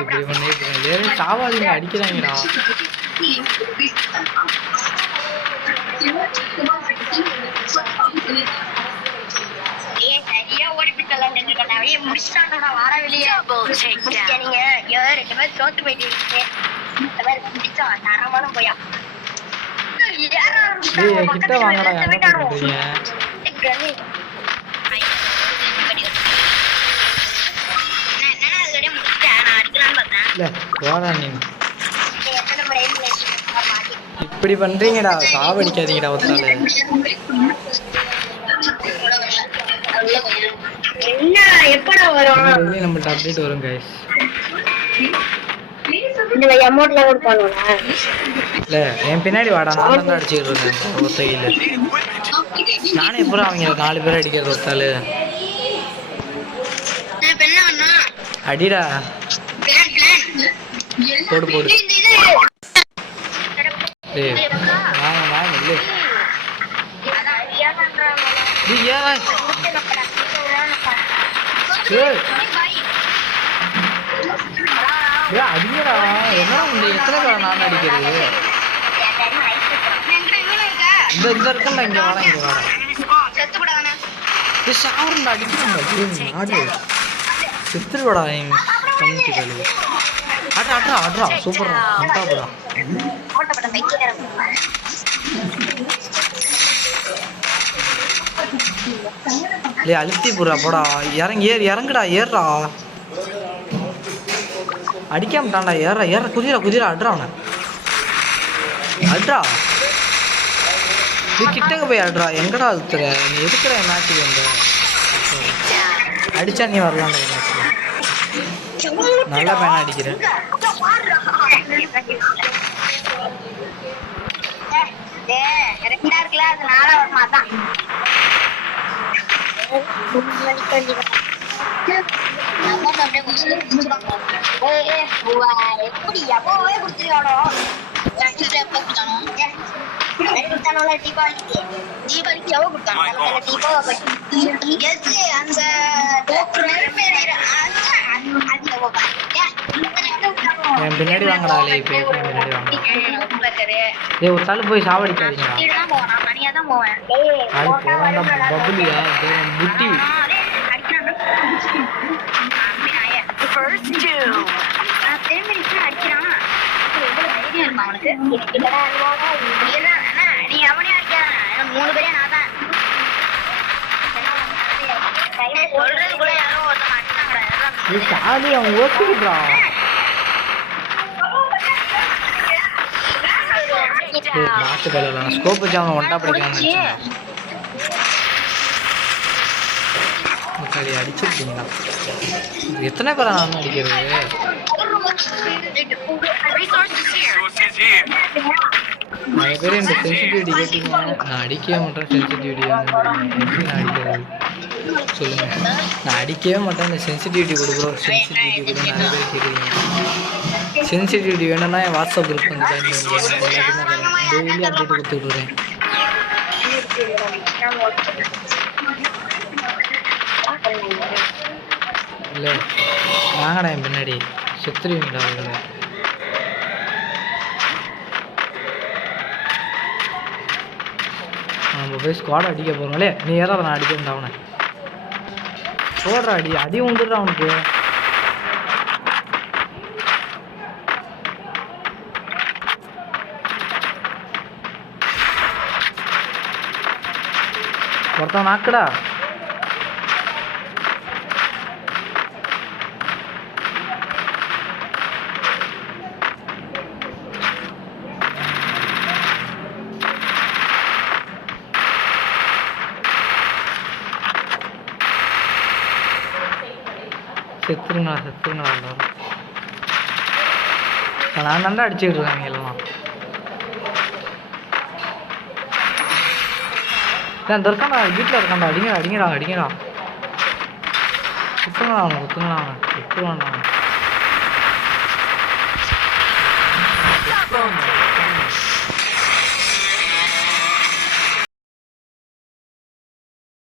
இப்படி பண்ணிட்டு இருக்கேன். சாவாதீங்க, அடிக்கிறாங்கடா. கிட்ட வாங்கடா, என்ன பண்றீங்க? இப்படி பண்றீங்கடா, சாவடிக்காதீங்கடா ஒருத்தால. நம்மள்ட்ட அப்டேட் வரும் கைஸ். இல்ல என் பின்னாடி வாடா, நான் தான் அடிச்சுட்டு இருக்கேன் ஒத்தையில. நானே எப்பறம் அவங்க 4 பேரை அடிக்கிறது ஒத்தாலு. அடிடா, போடு போடு. அடிக்கடா, என்ன எத்தனை பேரை நான் அடிக்கிறது? இந்த இருக்கா, இங்க வாடா, இங்க வாடா. சாருண்டா, அடிக்கணும் ஆடு செத்துருவாடா. பண்ணிட்டு ஆட்ரா ஆட்ரா ஆட்ரா, சூப்பர்ரா, மண்டாபுடா. அழுத்தி போடுறா போடா. இறங்குடா, ஏறா. அடிக்காமட்டான்டா, ஏறா ஏற, குதிரா அட்ரா அவனை, அட்ரா. நீ கிட்டங்க போய் அட்ரா. எங்கடா அழுத்துற நீ? எதுக்குற மேட்சுக்கு வந்த? அடிச்சா நீ வரலாம்டா மேட்ச்ல. நல்லா பையனா அடிக்கிறேன். பின்னாடி வாங்கடா, பின்னாடி வாங்க. ஒரு தலை போய் சாவடிக்காதீங்களா? பபுலியா புட்டி. சாலி அவன் ஓட்டிக்கிறான். மாட்டு கலர் ஸ்கோப் வச்சு அவன் ஒண்டா படிக்கலாம்னு அடிச்சிருக்கீங்களா? எத்தனை பேரை நான் அடிக்கிறது? நிறைய பேர் இந்த சென்சிட்டிவிட்டி கேட்டீங்க. நான் அடிக்கவே மாட்டேன். சென்சிட்டிவிட்டி எப்படி நான் அடிக்கிறது சொல்லுங்க. நான் அடிக்கவே மாட்டேன். இந்த சென்சிட்டிவிட்டி கொடுக்குறோம், சென்சிட்டிவிட்டி கூட நிறைய பேர் கேட்குறீங்க. சென்சிட்டிவிட்டி வேணும்னா என் வாட்ஸ்அப் குரூப் வந்து டெய்லி அப்டேட் கொடுத்துட்றேன். இல்லை வாங்கடா என் பின்னாடி, செத்துருவீங்கடா அவங்கள. நம்ம போய் ஸ்குவாட் அடிக்க போகிறோங்களே. நீ ஏதாவது நான் அடிக்கண்டா அவனை. போடுறா அடி, அடியும் வந்துடுறா அவனுக்கு. ஒருத்தன் நாக்குடா. செத்துருங்களா எல்லாரும். நான் நல்லா அடிச்சுட்டு இருக்காங்க எல்லாம். இந்த இருக்காண்டா, வீட்டில் இருக்காண்டா. அடிங்கடா. குத்துங்களா அவனை, குத்துவான்டா.